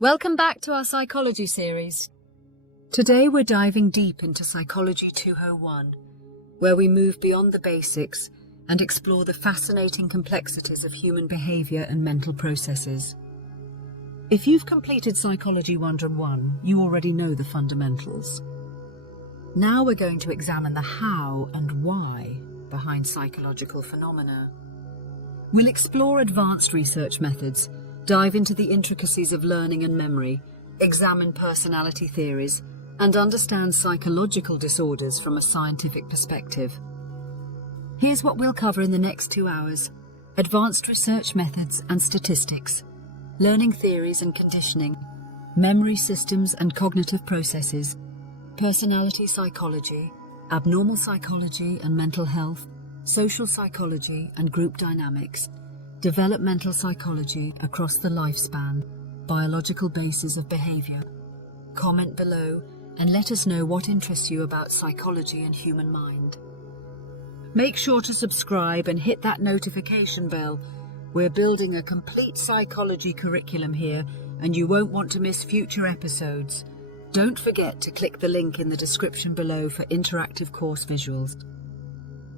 Welcome back to our psychology series. Today we're diving deep into Psychology 201, where we move beyond the basics and explore the fascinating complexities of human behavior and mental processes. If you've completed Psychology 101, you already know the fundamentals. Now we're going to examine the how and why behind psychological phenomena. We'll explore advanced research methods, dive into the intricacies of learning and memory, examine personality theories, and understand psychological disorders from a scientific perspective. Here's what we'll cover in the next 2 hours: advanced research methods and statistics, learning theories and conditioning, memory systems and cognitive processes, personality psychology, abnormal psychology and mental health, social psychology and group dynamics, developmental psychology across the lifespan, biological bases of behavior. Comment below and let us know what interests you about psychology and human mind. Make sure to subscribe and hit that notification bell. We're building a complete psychology curriculum here, and you won't want to miss future episodes. Don't forget to click the link in the description below for interactive course visuals.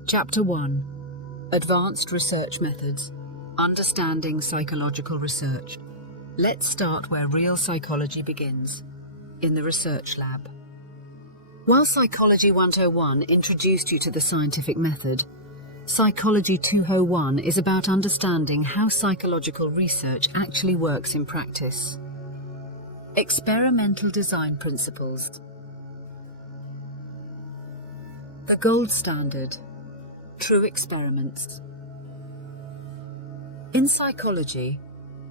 Chapter 1. Advanced Research Methods. Understanding psychological research. Let's start where real psychology begins, in the research lab. While Psychology 101 introduced you to the scientific method, Psychology 201 is about understanding how psychological research actually works in practice. Experimental design principles. The gold standard. True experiments. In psychology,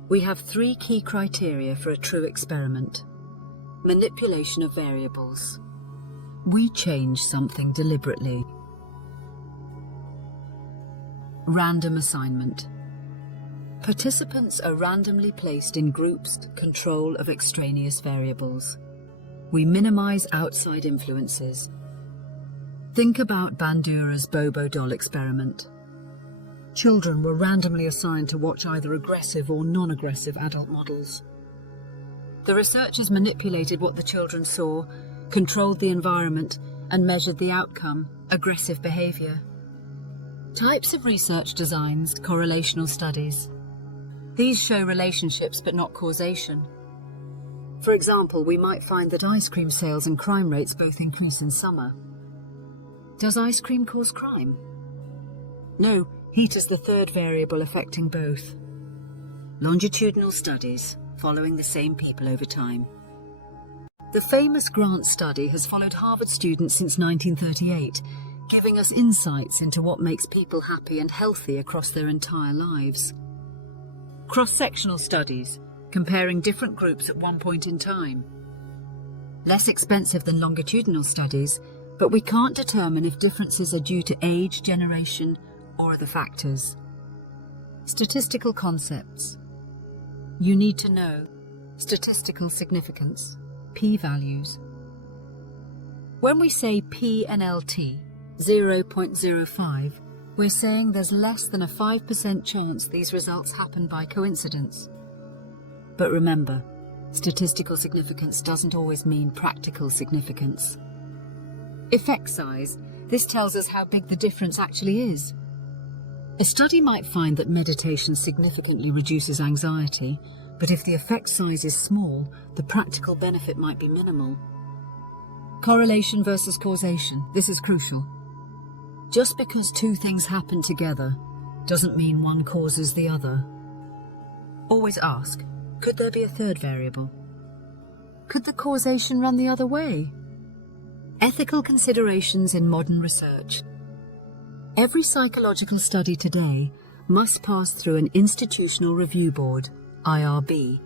we have 3 key criteria for a true experiment. Manipulation of variables. We change something deliberately. Random assignment. Participants are randomly placed in groups, control of extraneous variables. We minimize outside influences. Think about Bandura's Bobo doll experiment. Children were randomly assigned to watch either aggressive or non-aggressive adult models. The researchers manipulated what the children saw, controlled the environment, and measured the outcome, aggressive behavior. Types of research designs, correlational studies. These show relationships but not causation. For example, we might find that ice cream sales and crime rates both increase in summer. Does ice cream cause crime? No. Heat is the third variable affecting both. Longitudinal studies, following the same people over time. The famous Grant study has followed Harvard students since 1938, giving us insights into what makes people happy and healthy across their entire lives. Cross-sectional studies, comparing different groups at one point in time. Less expensive than longitudinal studies, but we can't determine if differences are due to age, generation, or other factors. Statistical concepts. You need to know statistical significance, p-values. When we say P and LT, 0.05, we're saying there's less than a 5% chance these results happen by coincidence. But remember, statistical significance doesn't always mean practical significance. Effect size. This tells us how big the difference actually is. A study might find that meditation significantly reduces anxiety, but if the effect size is small, the practical benefit might be minimal. Correlation versus causation. This is crucial. Just because 2 things happen together doesn't mean one causes the other. Always ask, could there be a third variable? Could the causation run the other way? Ethical considerations in modern research. Every psychological study today must pass through an institutional review board, IRB.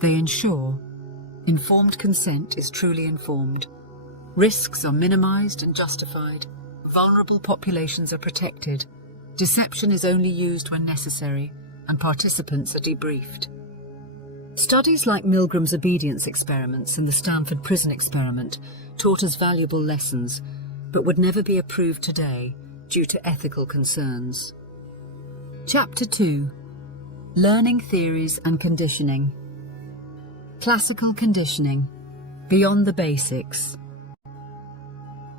They ensure informed consent is truly informed, risks are minimized and justified, vulnerable populations are protected, deception is only used when necessary, and participants are debriefed. Studies like Milgram's obedience experiments and the Stanford prison experiment taught us valuable lessons, but would never be approved today due to ethical concerns. Chapter 2. Learning Theories and Conditioning. Classical conditioning, beyond the basics.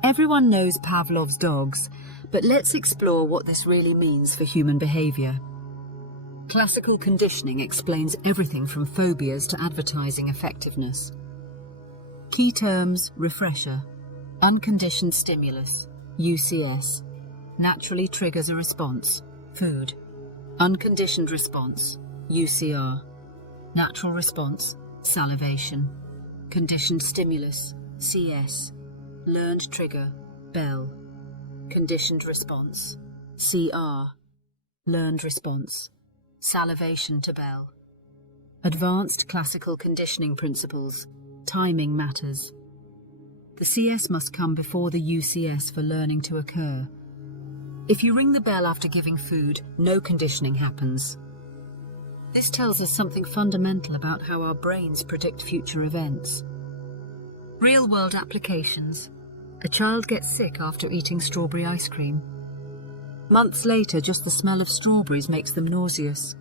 Everyone knows Pavlov's dogs, but let's explore what this really means for human behavior. Classical conditioning explains everything from phobias to advertising effectiveness. Key terms: refresher, unconditioned stimulus, UCS, naturally triggers a response, food, unconditioned response, UCR, natural response, salivation, conditioned stimulus, CS, learned trigger, bell, conditioned response, CR, learned response, salivation to bell. Advanced classical conditioning principles, timing matters. The CS must come before the UCS for learning to occur. If you ring the bell after giving food, no conditioning happens. This tells us something fundamental about how our brains predict future events. Real-world applications. A child gets sick after eating strawberry ice cream. Months later, just the smell of strawberries makes them nauseous.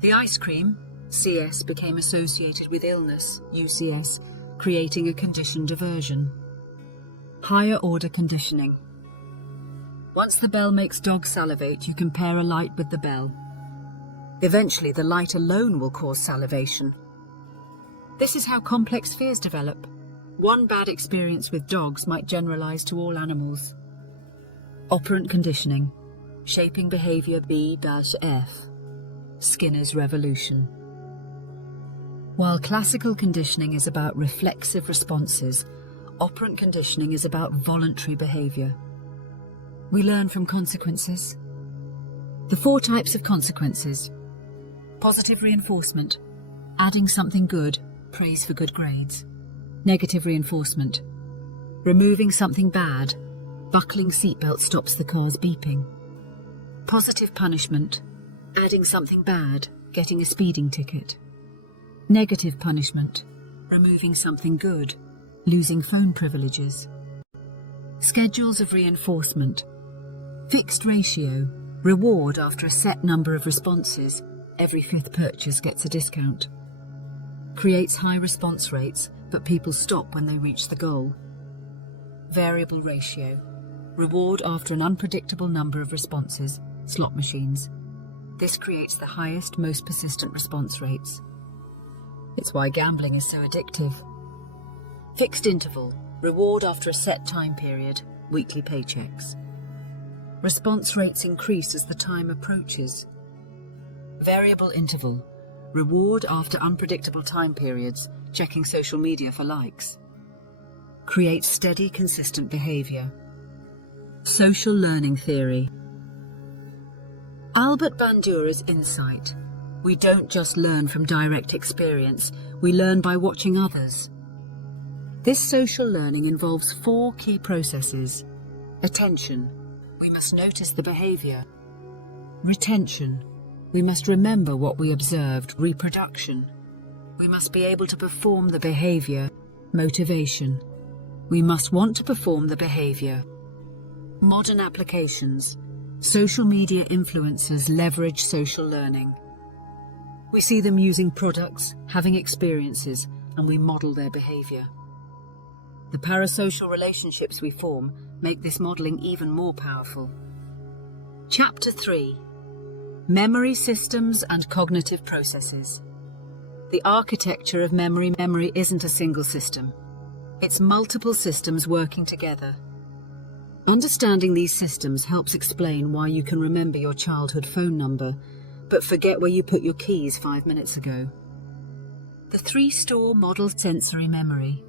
The ice cream, CS, became associated with illness, UCS, creating a conditioned aversion. Higher order conditioning. Once the bell makes dogs salivate, you compare a light with the bell. Eventually, the light alone will cause salivation. This is how complex fears develop. One bad experience with dogs might generalize to all animals. Operant conditioning, shaping behavior B-F. Skinner's revolution. While classical conditioning is about reflexive responses, operant conditioning is about voluntary behavior. We learn from consequences. The 4 types of consequences. Positive reinforcement, adding something good, praise for good grades. Negative reinforcement, removing something bad, buckling seatbelt stops the cars beeping. Positive punishment, adding something bad, getting a speeding ticket. Negative punishment, removing something good, losing phone privileges. Schedules of reinforcement. Fixed ratio, reward after a set number of responses, every 5th purchase gets a discount. Creates high response rates, but people stop when they reach the goal. Variable ratio, reward after an unpredictable number of responses, slot machines. This creates the highest, most persistent response rates. It's why gambling is so addictive. Fixed interval, reward after a set time period, weekly paychecks. Response rates increase as the time approaches. Variable interval, reward after unpredictable time periods, checking social media for likes. Creates steady, consistent behavior. Social learning theory. Albert Bandura's insight. We don't just learn from direct experience, we learn by watching others. This social learning involves 4 key processes. Attention. We must notice the behavior. Retention. We must remember what we observed. Reproduction. We must be able to perform the behavior. Motivation. We must want to perform the behavior. Modern applications. Social media influencers leverage social learning. We see them using products, having experiences, and we model their behavior. The parasocial relationships we form make this modeling even more powerful. Chapter 3. Memory systems and cognitive processes. The architecture of memory isn't a single system. It's multiple systems working together. Understanding these systems helps explain why you can remember your childhood phone number, but forget where you put your keys 5 minutes ago. The 3-store model sensory memory.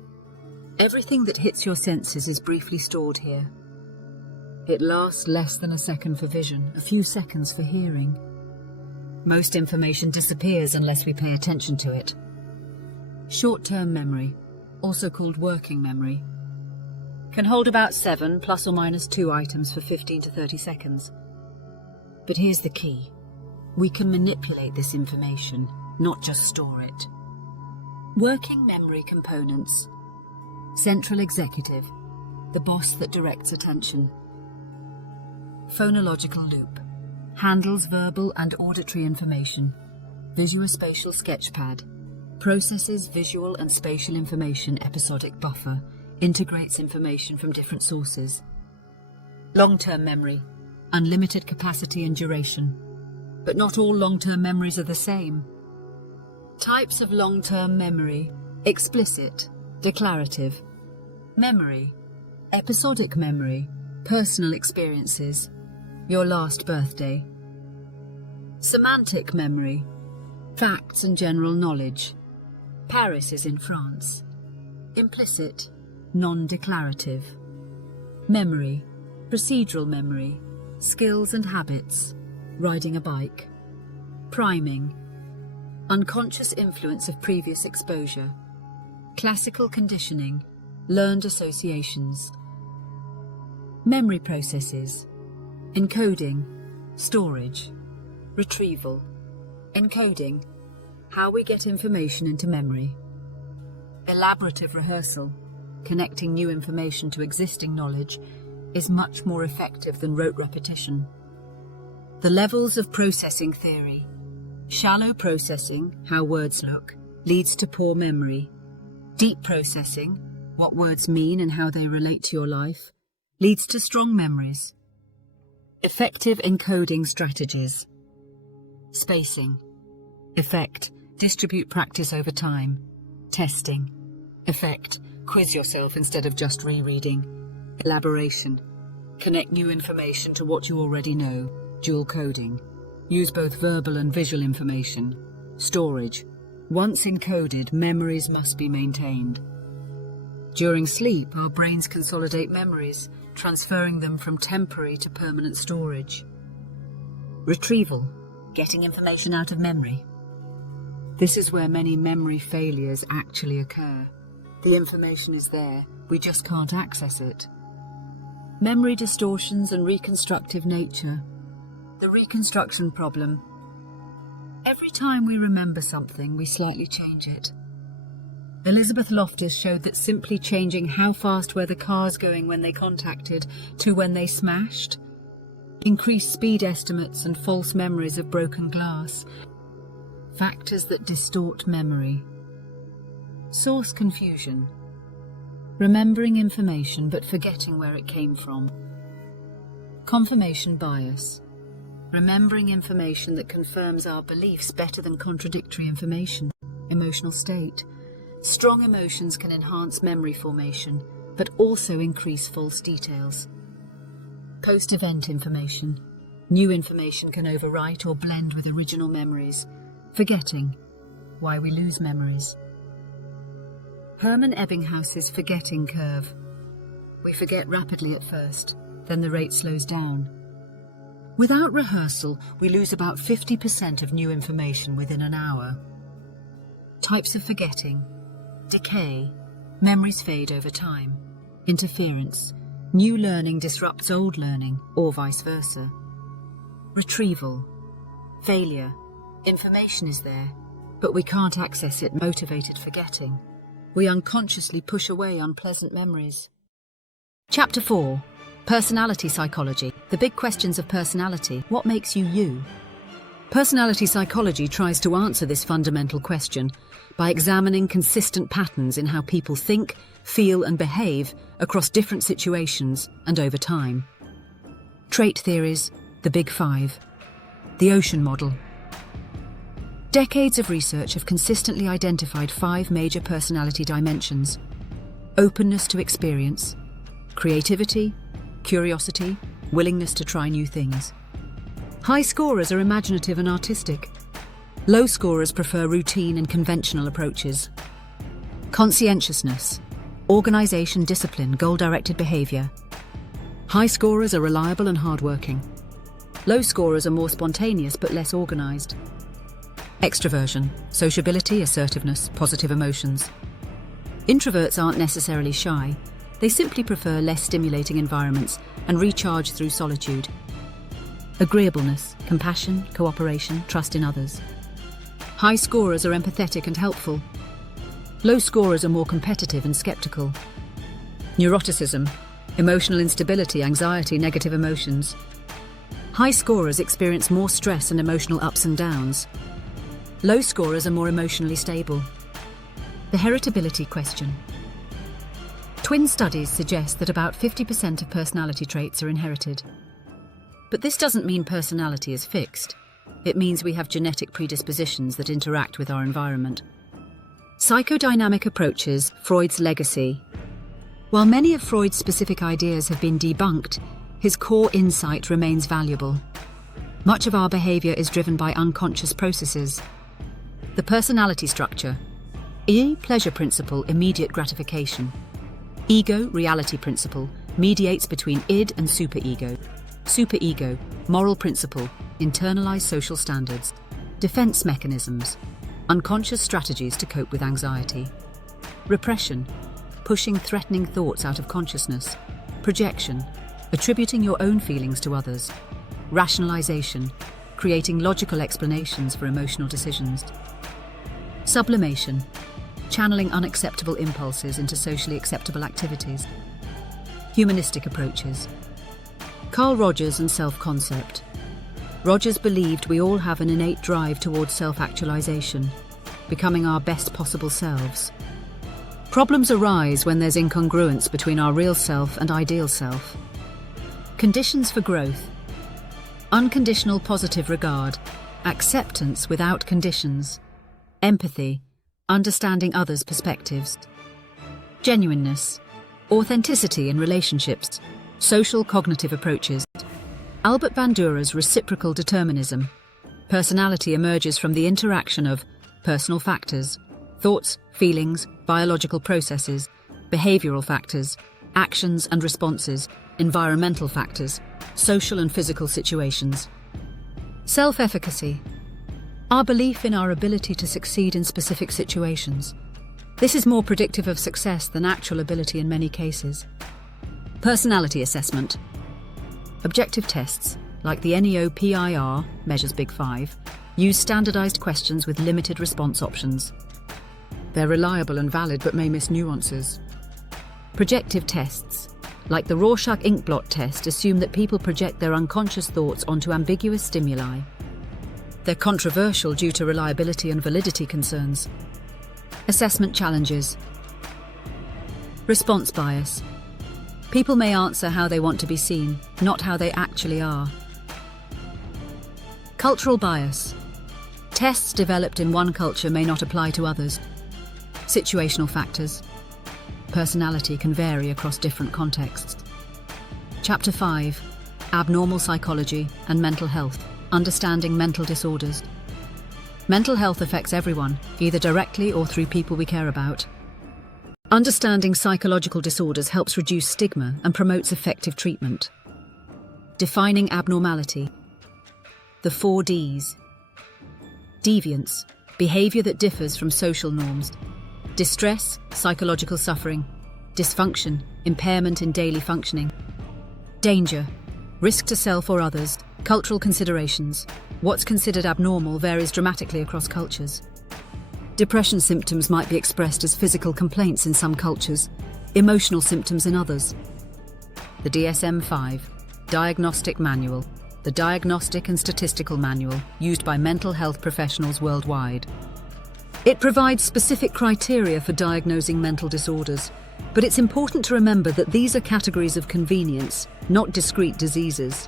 Everything that hits your senses is briefly stored here. It lasts less than a second for vision, a few seconds for hearing. Most information disappears unless we pay attention to it. Short-term memory, also called working memory, can hold about 7 plus or minus 2 items for 15 to 30 seconds. But here's the key. We can manipulate this information, not just store it. Working memory components. Central executive, the boss that directs attention. Phonological loop, handles verbal and auditory information. Visuospatial sketchpad, Processes visual and spatial information episodic buffer, integrates information from different sources. Long-term memory, unlimited capacity and duration. But not all long-term memories are the same. Types of long-term memory: explicit, declarative. Memory: episodic memory, personal experiences, your last birthday. Semantic memory, facts and general knowledge. Paris is in France. Implicit, non-declarative. Memory: procedural memory, skills and habits, riding a bike. Priming: unconscious influence of previous exposure. Classical conditioning, learned associations. Memory processes: encoding, storage, retrieval. Encoding: how we get information into memory. Elaborative rehearsal, connecting new information to existing knowledge, is much more effective than rote repetition. The levels of processing theory. Shallow processing, how words look, leads to poor memory. Deep processing, what words mean and how they relate to your life, leads to strong memories. Effective encoding strategies. Spacing. Effect: distribute practice over time. Testing. Effect: quiz yourself instead of just rereading. Elaboration: connect new information to what you already know. Dual coding: use both verbal and visual information. Storage: once encoded, memories must be maintained. During sleep, our brains consolidate memories, transferring them from temporary to permanent storage. Retrieval: getting information out of memory. This is where many memory failures actually occur. The information is there, we just can't access it. Memory distortions and reconstructive nature. The reconstruction problem. Every time we remember something, we slightly change it. Elizabeth Loftus showed that simply changing how fast were the cars going when they contacted to when they smashed, increased speed estimates and false memories of broken glass, factors that distort memory. Source confusion. Remembering information but forgetting where it came from. Confirmation bias. Remembering information that confirms our beliefs better than contradictory information. Emotional state. Strong emotions can enhance memory formation, but also increase false details. Post-event information. New information can overwrite or blend with original memories. Forgetting. Why we lose memories. Hermann Ebbinghaus's forgetting curve. We forget rapidly at first, then the rate slows down. Without rehearsal, we lose about 50% of new information within an hour. Types of forgetting. Decay. Memories fade over time. Interference. New learning disrupts old learning, or vice versa. Retrieval. Failure. Information is there, but we can't access it. Motivated forgetting. We unconsciously push away unpleasant memories. Chapter 4. Personality Psychology. The big questions of personality. What makes you you? Personality psychology tries to answer this fundamental question by examining consistent patterns in how people think, feel and behave across different situations and over time. Trait theories, the Big Five. The Ocean Model. Decades of research have consistently identified 5 major personality dimensions: openness to experience, creativity, curiosity, willingness to try new things. High scorers are imaginative and artistic. Low scorers prefer routine and conventional approaches. Conscientiousness, organization, discipline, goal-directed behavior. High scorers are reliable and hardworking. Low scorers are more spontaneous but less organized. Extroversion, sociability, assertiveness, positive emotions. Introverts aren't necessarily shy. They simply prefer less stimulating environments and recharge through solitude. Agreeableness, compassion, cooperation, trust in others. High scorers are empathetic and helpful. Low scorers are more competitive and skeptical. Neuroticism, emotional instability, anxiety, negative emotions. High scorers experience more stress and emotional ups and downs. Low scorers are more emotionally stable. The heritability question. Twin studies suggest that about 50% of personality traits are inherited. But this doesn't mean personality is fixed. It means we have genetic predispositions that interact with our environment. Psychodynamic approaches, Freud's legacy. While many of Freud's specific ideas have been debunked, his core insight remains valuable. Much of our behavior is driven by unconscious processes. The personality structure. E, pleasure principle, immediate gratification. Ego, reality principle, mediates between id and superego. Superego, moral principle, internalized social standards. Defense mechanisms, unconscious strategies to cope with anxiety. Repression, pushing threatening thoughts out of consciousness. Projection, attributing your own feelings to others. Rationalization, creating logical explanations for emotional decisions. Sublimation, channeling unacceptable impulses into socially acceptable activities. Humanistic approaches. Carl Rogers and self-concept. Rogers believed we all have an innate drive towards self-actualization, becoming our best possible selves. Problems arise when there's incongruence between our real self and ideal self. Conditions for growth. Unconditional positive regard, acceptance without conditions, empathy, understanding others' perspectives. Genuineness, authenticity in relationships, social cognitive approaches. Albert Bandura's reciprocal determinism. Personality emerges from the interaction of personal factors, thoughts, feelings, biological processes, behavioral factors, actions and responses, environmental factors, social and physical situations. Self-efficacy. Our belief in our ability to succeed in specific situations. This is more predictive of success than actual ability in many cases. Personality assessment. Objective tests, like the NEO-PIR, measures Big Five, use standardized questions with limited response options. They're reliable and valid but may miss nuances. Projective tests, like the Rorschach inkblot test, assume that people project their unconscious thoughts onto ambiguous stimuli. They're controversial due to reliability and validity concerns. Assessment challenges. Response bias. People may answer how they want to be seen, not how they actually are. Cultural bias. Tests developed in one culture may not apply to others. Situational factors. Personality can vary across different contexts. Chapter 5. Abnormal psychology and mental health. Understanding mental disorders. Mental health affects everyone, either directly or through people we care about. Understanding psychological disorders helps reduce stigma and promotes effective treatment. Defining abnormality. The 4 Ds. Deviance, behavior that differs from social norms. Distress, psychological suffering. Dysfunction, impairment in daily functioning. Danger, risk to self or others. Cultural considerations. What's considered abnormal varies dramatically across cultures. Depression symptoms might be expressed as physical complaints in some cultures, emotional symptoms in others. The DSM-5, Diagnostic Manual, the diagnostic and statistical manual used by mental health professionals worldwide. It provides specific criteria for diagnosing mental disorders, but it's important to remember that these are categories of convenience, not discrete diseases.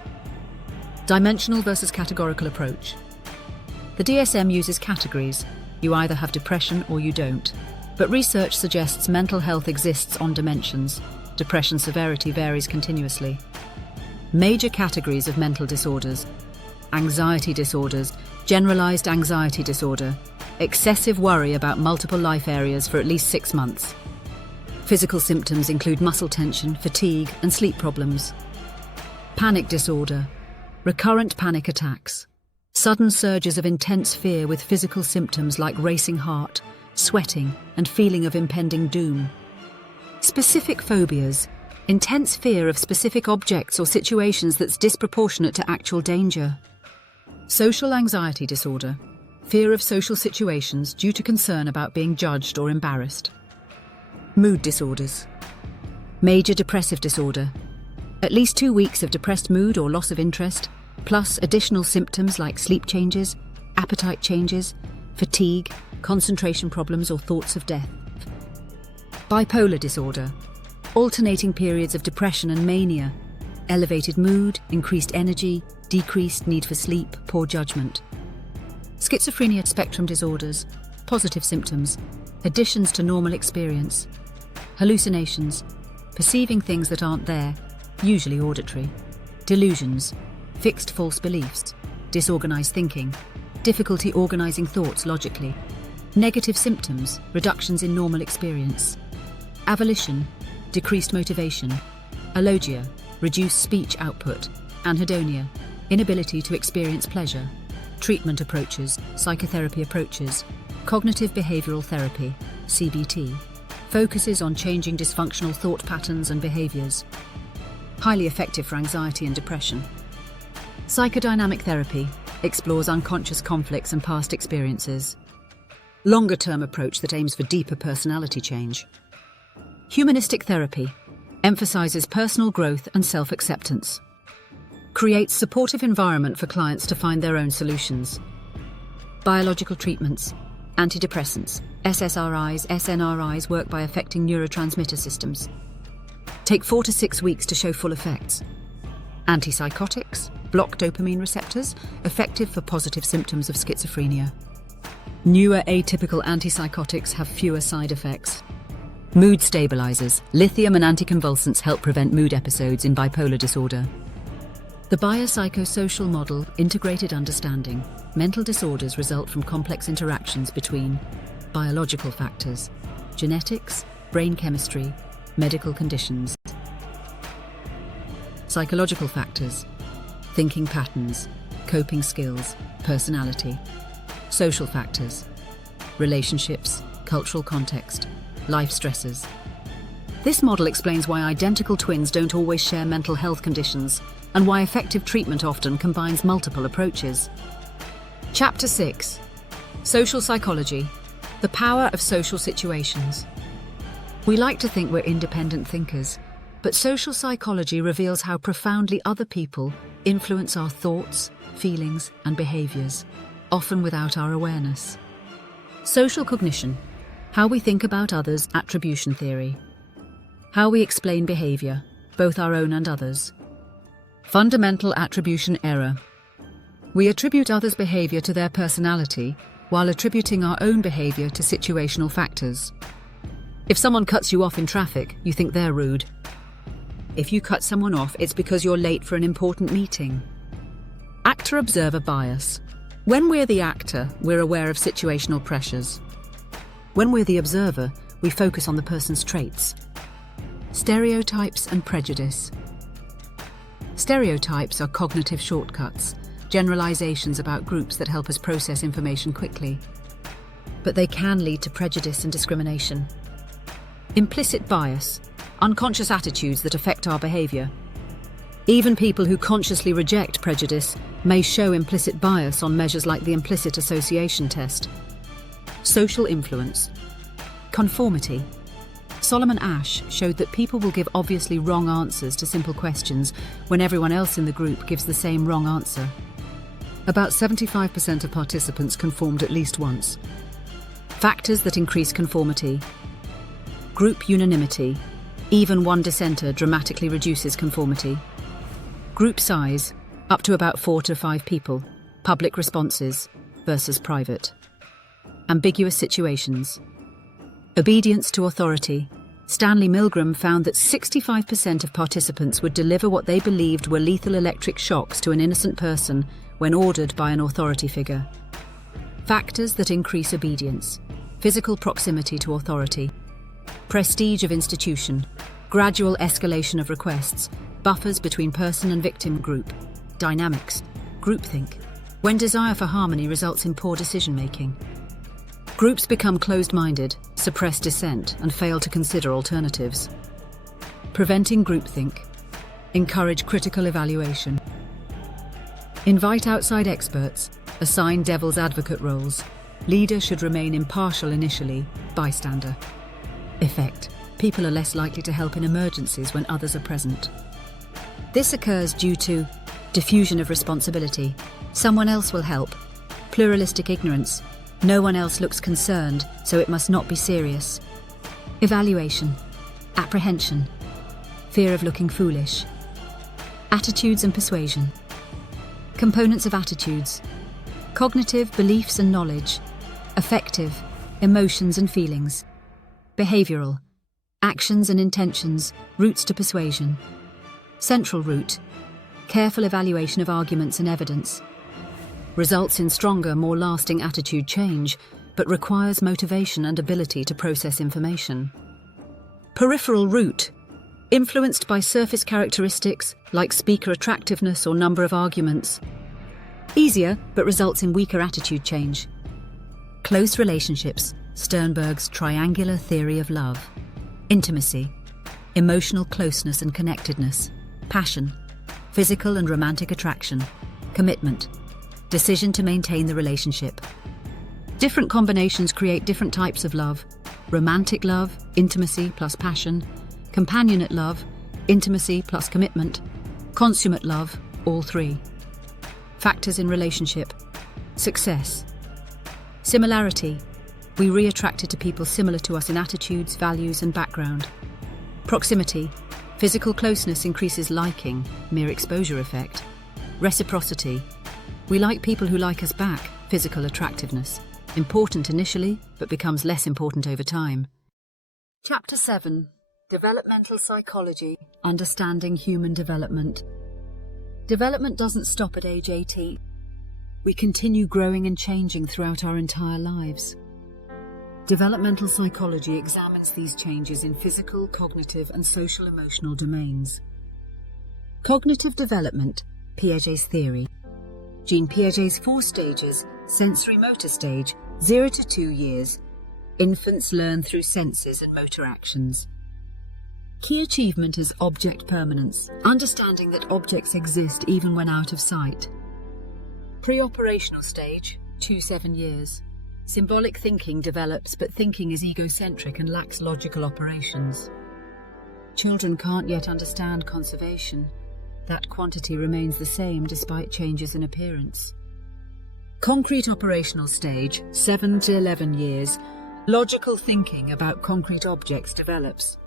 Dimensional versus categorical approach. The DSM uses categories. You either have depression or you don't. But research suggests mental health exists on dimensions. Depression severity varies continuously. Major categories of mental disorders. Anxiety disorders, generalized anxiety disorder, excessive worry about multiple life areas for at least 6 months. Physical symptoms include muscle tension, fatigue, and sleep problems. Panic disorder, recurrent panic attacks, sudden surges of intense fear with physical symptoms like racing heart, sweating, and feeling of impending doom. Specific phobias, intense fear of specific objects or situations that's disproportionate to actual danger. Social anxiety disorder, fear of social situations due to concern about being judged or embarrassed. Mood disorders. Major depressive disorder, at least 2 weeks of depressed mood or loss of interest, plus additional symptoms like sleep changes, appetite changes, fatigue, concentration problems or thoughts of death. Bipolar disorder, alternating periods of depression and mania, elevated mood, increased energy, decreased need for sleep, poor judgment. Schizophrenia spectrum disorders, positive symptoms, additions to normal experience, hallucinations, perceiving things that aren't there, usually auditory, delusions, fixed false beliefs, disorganized thinking, difficulty organizing thoughts logically, negative symptoms, reductions in normal experience, avolition, decreased motivation, alogia, reduced speech output, anhedonia, inability to experience pleasure, treatment approaches, psychotherapy approaches, cognitive behavioral therapy, CBT, focuses on changing dysfunctional thought patterns and behaviors, highly effective for anxiety and depression. Psychodynamic therapy explores unconscious conflicts and past experiences. Longer-term approach that aims for deeper personality change. Humanistic therapy emphasizes personal growth and self-acceptance. Creates supportive environment for clients to find their own solutions. Biological treatments, antidepressants, SSRIs, SNRIs work by affecting neurotransmitter systems. Take 4 to 6 weeks to show full effects. Antipsychotics block dopamine receptors, effective for positive symptoms of schizophrenia. Newer atypical antipsychotics have fewer side effects. Mood stabilizers, lithium and anticonvulsants help prevent mood episodes in bipolar disorder. The biopsychosocial model, integrated understanding. Mental disorders result from complex interactions between biological factors, genetics, brain chemistry, medical conditions. Psychological factors, thinking patterns, coping skills, personality. Social factors, relationships, cultural context, life stressors. This model explains why identical twins don't always share mental health conditions and why effective treatment often combines multiple approaches. Chapter 6. Social Psychology, the Power of Social Situations. We like to think we're independent thinkers, but social psychology reveals how profoundly other people influence our thoughts, feelings, and behaviors, often without our awareness. Social cognition, how we think about others, attribution theory. How we explain behavior, both our own and others. Fundamental attribution error. We attribute others' behavior to their personality while attributing our own behavior to situational factors. If someone cuts you off in traffic, you think they're rude. If you cut someone off, it's because you're late for an important meeting. Actor-observer bias. When we're the actor, we're aware of situational pressures. When we're the observer, we focus on the person's traits. Stereotypes and prejudice. Stereotypes are cognitive shortcuts, generalizations about groups that help us process information quickly. But they can lead to prejudice and discrimination. Implicit bias, unconscious attitudes that affect our behavior. Even people who consciously reject prejudice may show implicit bias on measures like the implicit association test. Social influence. Conformity. Solomon Asch showed that people will give obviously wrong answers to simple questions when everyone else in the group gives the same wrong answer. About 75% of participants conformed at least once. Factors that increase conformity. Group unanimity. Even one dissenter dramatically reduces conformity. Group size, up to about 4 to 5 people. Public responses versus private. Ambiguous situations. Obedience to authority. Stanley Milgram found that 65% of participants would deliver what they believed were lethal electric shocks to an innocent person when ordered by an authority figure. Factors that increase obedience. Physical proximity to authority. Prestige of institution. Gradual escalation of requests. Buffers between person and victim group. Dynamics. Groupthink. When desire for harmony results in poor decision-making. Groups become closed-minded, suppress dissent, and fail to consider alternatives. Preventing groupthink. Encourage critical evaluation. Invite outside experts. Assign devil's advocate roles. Leader should remain impartial initially. Bystander. Effect. People are less likely to help in emergencies when others are present. This occurs due to diffusion of responsibility. Someone else will help. Pluralistic ignorance. No one else looks concerned, so it must not be serious. Evaluation, apprehension, fear of looking foolish. Attitudes and persuasion. Components of attitudes: cognitive, beliefs and knowledge; affective, emotions and feelings; behavioral, actions and intentions, routes to persuasion; central route, careful evaluation of arguments and evidence; results in stronger, more lasting attitude change, but requires motivation and ability to process information. Peripheral route, influenced by surface characteristics like speaker attractiveness or number of arguments. Easier, but results in weaker attitude change. Close relationships, Sternberg's triangular theory of love. Intimacy, emotional closeness and connectedness. Passion, physical and romantic attraction. Commitment, decision to maintain the relationship. Different combinations create different types of love. Romantic love, intimacy plus passion. Companionate love, intimacy plus commitment. Consummate love, all three. Factors in relationship. Success. Similarity, we re-attracted to people similar to us in attitudes, values and background. Proximity, physical closeness increases liking, mere exposure effect. Reciprocity, we like people who like us back, physical attractiveness. Important initially, but becomes less important over time. Chapter 7. Developmental Psychology, Understanding Human Development. Development doesn't stop at age 18. We continue growing and changing throughout our entire lives. Developmental psychology examines these changes in physical, cognitive, and social-emotional domains. Cognitive development, Piaget's theory. Jean Piaget's 4 stages: sensory-motor stage, 0 to 2 years. Infants learn through senses and motor actions. Key achievement is object permanence, understanding that objects exist even when out of sight. Pre-operational stage, 2-7 years. Symbolic thinking develops, but thinking is egocentric and lacks logical operations. Children can't yet understand conservation. That quantity remains the same despite changes in appearance. Concrete operational stage, 7 to 11 years. Logical thinking about concrete objects develops.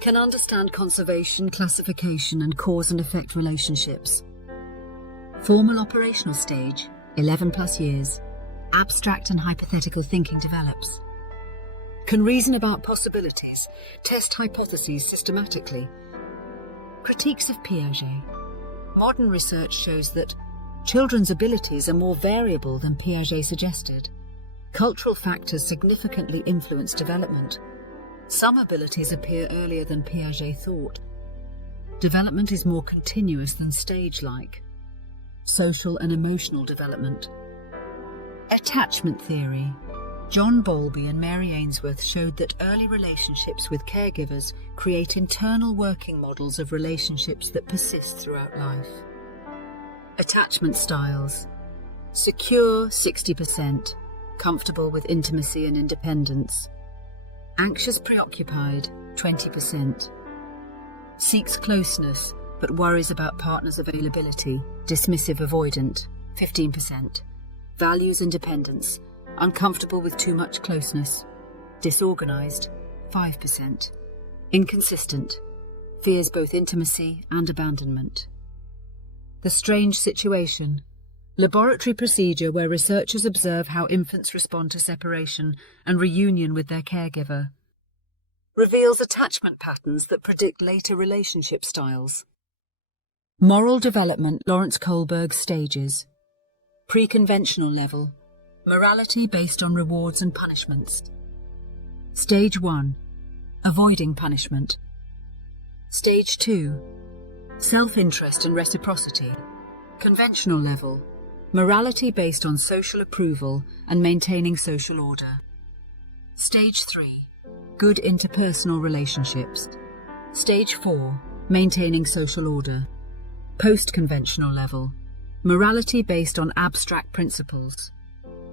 Can understand conservation, classification, and cause and effect relationships. Formal operational stage, 11+ years. Abstract and hypothetical thinking develops. Can reason about possibilities, test hypotheses systematically. Critiques of Piaget. Modern research shows that children's abilities are more variable than Piaget suggested. Cultural factors significantly influence development. Some abilities appear earlier than Piaget thought. Development is more continuous than stage-like. Social and emotional development. Attachment theory. John Bowlby and Mary Ainsworth showed that early relationships with caregivers create internal working models of relationships that persist throughout life. Attachment styles. Secure, 60%. Comfortable with intimacy and independence. Anxious preoccupied, 20%. Seeks closeness, but worries about partner's availability, dismissive avoidant, 15%. Values independence, uncomfortable with too much closeness, disorganized, 5%. Inconsistent, fears both intimacy and abandonment. The strange situation. Laboratory procedure where researchers observe how infants respond to separation and reunion with their caregiver. Reveals attachment patterns that predict later relationship styles. Moral development, Lawrence Kohlberg's stages. Pre-conventional level. Morality based on rewards and punishments. Stage 1. Avoiding punishment. Stage 2. Self-interest and reciprocity. Conventional level. Morality based on social approval and maintaining social order. Stage 3. Good interpersonal relationships. Stage 4. Maintaining social order. Post-conventional level. Morality based on abstract principles.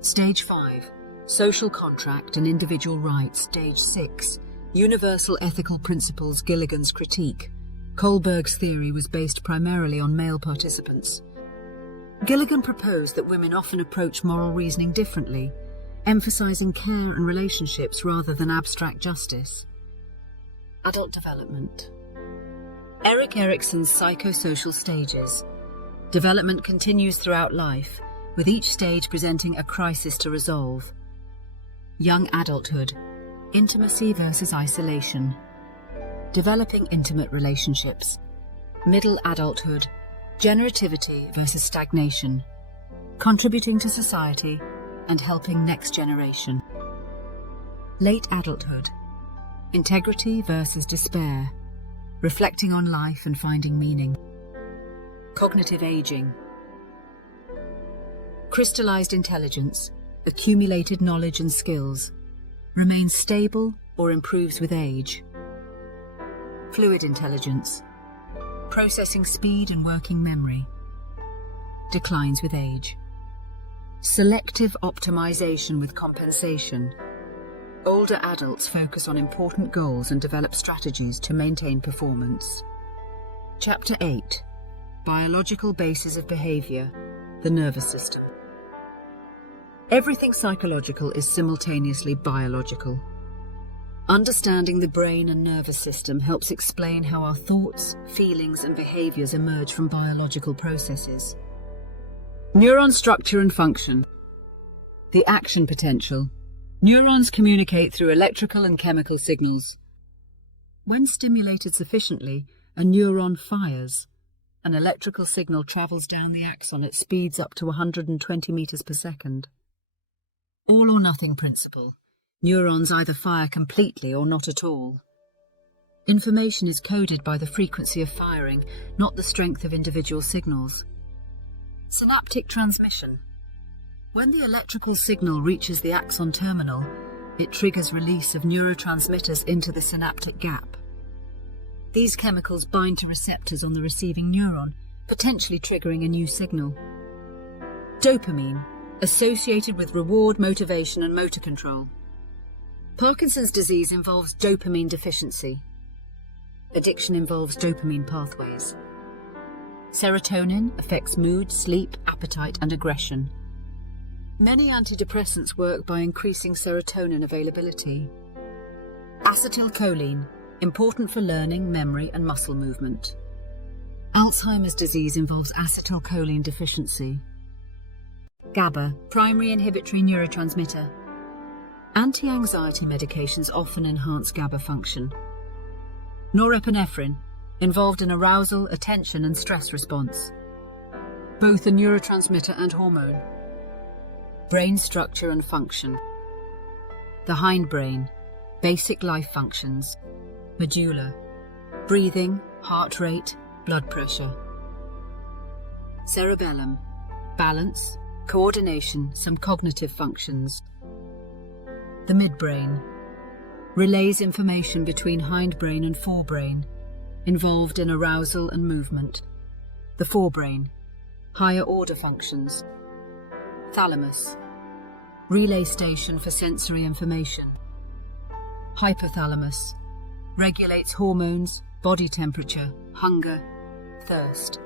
Stage 5. Social contract and individual rights. Stage 6. Universal ethical principles, Gilligan's critique. Kohlberg's theory was based primarily on male participants. Gilligan proposed that women often approach moral reasoning differently. emphasizing care and relationships rather than abstract justice. Adult development. Erik Erikson's psychosocial stages. Development continues throughout life, with each stage presenting a crisis to resolve. Young adulthood. Intimacy versus isolation. Developing intimate relationships. Middle adulthood. Generativity versus stagnation. Contributing to society and helping next generation. Late adulthood. Integrity versus despair. Reflecting on life and finding meaning. Cognitive aging. Crystallized intelligence, accumulated knowledge and skills, remains stable or improves with age. Fluid intelligence, processing speed and working memory, declines with age. Selective optimization with compensation. Older adults focus on important goals and develop strategies to maintain performance. Chapter 8. Biological bases of behavior, the nervous system. Everything psychological is simultaneously biological. Understanding the brain and nervous system helps explain how our thoughts, feelings, and behaviors emerge from biological processes. Neuron structure and function. The action potential. Neurons communicate through electrical and chemical signals. When stimulated sufficiently, a neuron fires. An electrical signal travels down the axon at speeds up to 120 meters per second. All or nothing principle. Neurons either fire completely or not at all. Information is coded by the frequency of firing, not the strength of individual signals. Synaptic transmission. When the electrical signal reaches the axon terminal, it triggers release of neurotransmitters into the synaptic gap. These chemicals bind to receptors on the receiving neuron, potentially triggering a new signal. Dopamine, associated with reward, motivation, and motor control. Parkinson's disease involves dopamine deficiency. Addiction involves dopamine pathways. Serotonin affects mood, sleep, appetite, and aggression. Many antidepressants work by increasing serotonin availability. Acetylcholine, important for learning, memory, and muscle movement. Alzheimer's disease involves acetylcholine deficiency. GABA, primary inhibitory neurotransmitter. Anti-anxiety medications often enhance GABA function. Norepinephrine, involved in arousal, attention, and stress response. Both a neurotransmitter and hormone. Brain structure and function. The hindbrain, basic life functions. Medulla, breathing, heart rate, blood pressure. Cerebellum, balance, coordination, some cognitive functions. The midbrain, relays information between hindbrain and forebrain, involved in arousal and movement. The forebrain, higher order functions. Thalamus, relay station for sensory information. Hypothalamus, regulates hormones, body temperature, hunger, thirst.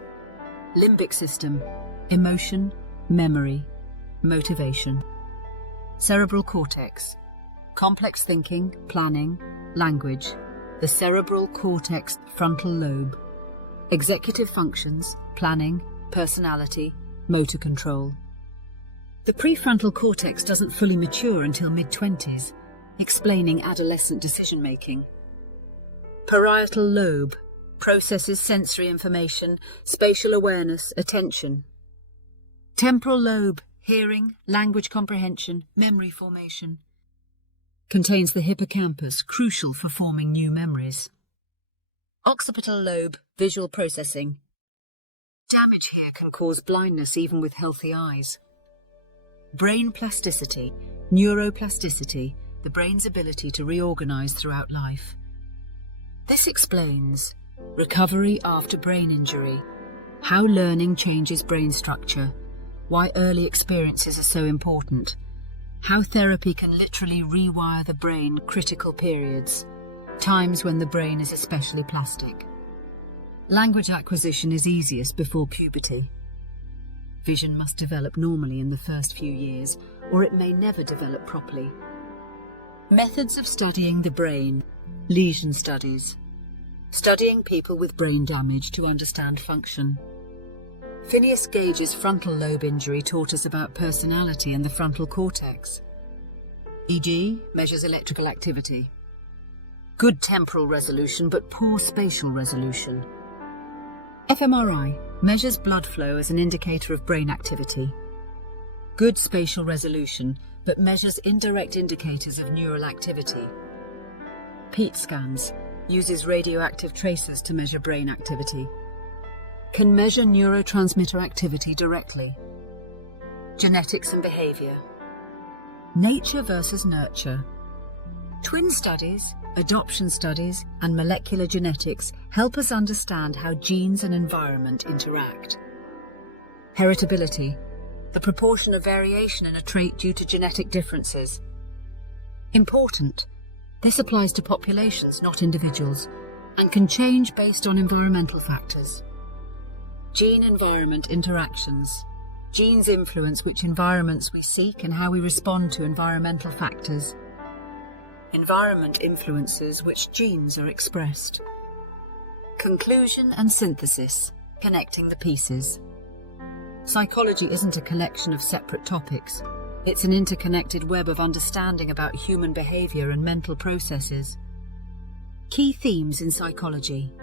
Limbic system, emotion, memory, motivation. Cerebral cortex, complex thinking, planning, language. The cerebral cortex frontal lobe. Executive functions, planning, personality, motor control. The prefrontal cortex doesn't fully mature until mid-20s, explaining adolescent decision-making. Parietal lobe, processes sensory information, spatial awareness, attention. Temporal lobe, hearing, language comprehension, memory formation. Contains the hippocampus, crucial for forming new memories. Occipital lobe, visual processing. Damage here can cause blindness even with healthy eyes. Brain plasticity, neuroplasticity, the brain's ability to reorganize throughout life. This explains recovery after brain injury, how learning changes brain structure, why early experiences are so important, how therapy can literally rewire the brain, critical periods, times when the brain is especially plastic. Language acquisition is easiest before puberty. Vision must develop normally in the first few years, or it may never develop properly. Methods of studying the brain. Lesion studies. Studying people with brain damage to understand function. Phineas Gage's frontal lobe injury taught us about personality and the frontal cortex. EEG measures electrical activity. Good temporal resolution but poor spatial resolution. fMRI measures blood flow as an indicator of brain activity. Good spatial resolution but measures indirect indicators of neural activity. PET scans uses radioactive tracers to measure brain activity. Can measure neurotransmitter activity directly. Genetics and behavior. Nature versus nurture. Twin studies, adoption studies, and molecular genetics help us understand how genes and environment interact. Heritability, the proportion of variation in a trait due to genetic differences. Important. This applies to populations, not individuals, and can change based on environmental factors. Gene-environment interactions. Genes influence which environments we seek and how we respond to environmental factors. Environment influences which genes are expressed. Conclusion and synthesis, connecting the pieces. Psychology isn't a collection of separate topics. It's an interconnected web of understanding about human behavior and mental processes. Key themes in psychology.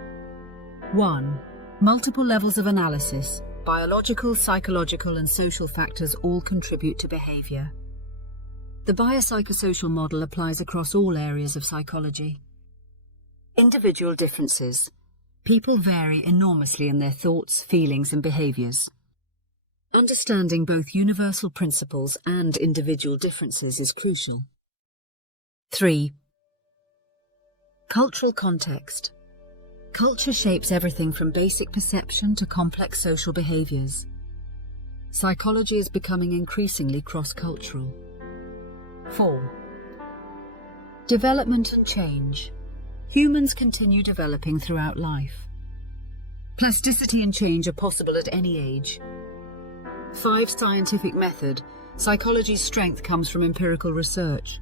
1. Multiple levels of analysis. Biological, psychological, and social factors all contribute to behavior. The biopsychosocial model applies across all areas of psychology. Individual differences. People vary enormously in their thoughts, feelings, and behaviors. Understanding both universal principles and individual differences is crucial. 3. Cultural context. Culture shapes everything from basic perception to complex social behaviors. Psychology is becoming increasingly cross-cultural. 4. Development and change. Humans continue developing throughout life. Plasticity and change are possible at any age. 5. Scientific method. Psychology's strength comes from empirical research.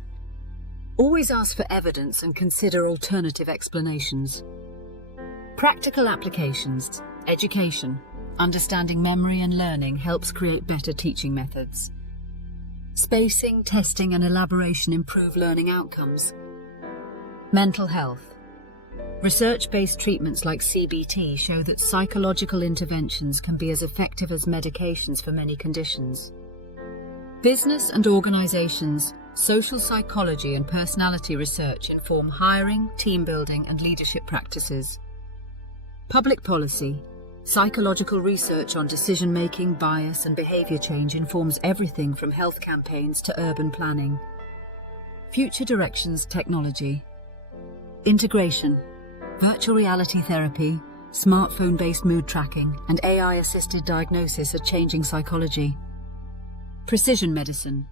Always ask for evidence and consider alternative explanations. Practical applications. Education. Understanding memory and learning helps create better teaching methods. Spacing, testing, and elaboration improve learning outcomes. Mental health. Research-based treatments like CBT show that psychological interventions can be as effective as medications for many conditions. Business and organizations, social psychology and personality research inform hiring, team building, and leadership practices. Public policy. Psychological research on decision-making, bias, and behavior change informs everything from health campaigns to urban planning. Future directions technology. Integration. Virtual reality therapy, smartphone-based mood tracking, and AI-assisted diagnosis are changing psychology. Precision medicine.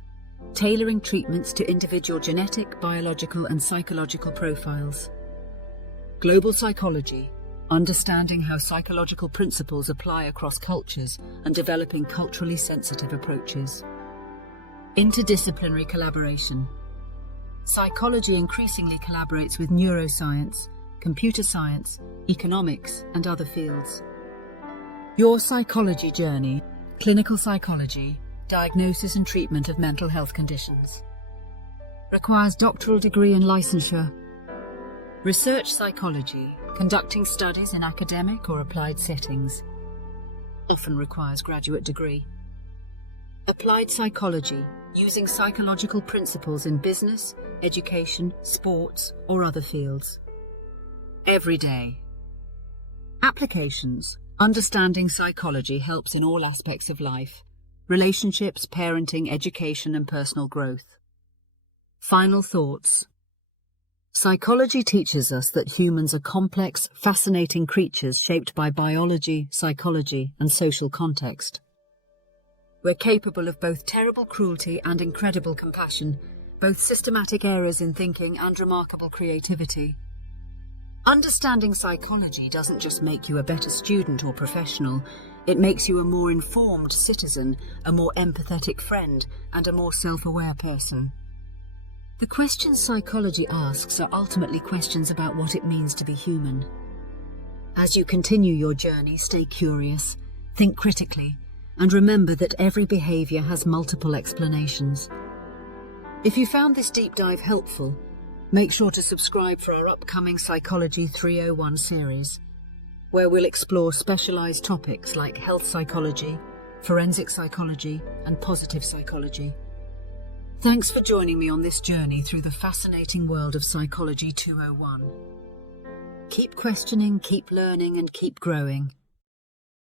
Tailoring treatments to individual genetic, biological, and psychological profiles. Global psychology. Understanding how psychological principles apply across cultures and developing culturally sensitive approaches. Interdisciplinary collaboration. Psychology increasingly collaborates with neuroscience, computer science, economics, and other fields. Your psychology journey. Clinical psychology. Diagnosis and treatment of mental health conditions. Requires doctoral degree and licensure. Research psychology. Conducting studies in academic or applied settings. Often requires graduate degree. Applied psychology. Using psychological principles in business, education, sports, or other fields. Every day. Applications. Understanding psychology helps in all aspects of life. Relationships, parenting, education, and personal growth. Final thoughts. Psychology teaches us that humans are complex, fascinating creatures shaped by biology, psychology, and social context. We're capable of both terrible cruelty and incredible compassion, both systematic errors in thinking and remarkable creativity. Understanding psychology doesn't just make you a better student or professional, it makes you a more informed citizen, a more empathetic friend, and a more self-aware person. The questions psychology asks are ultimately questions about what it means to be human. As you continue your journey, stay curious, think critically, and remember that every behavior has multiple explanations. If you found this deep dive helpful, make sure to subscribe for our upcoming Psychology 301 series, where we'll explore specialized topics like health psychology, forensic psychology, and positive psychology. Thanks for joining me on this journey through the fascinating world of Psychology 201. Keep questioning, keep learning, and keep growing.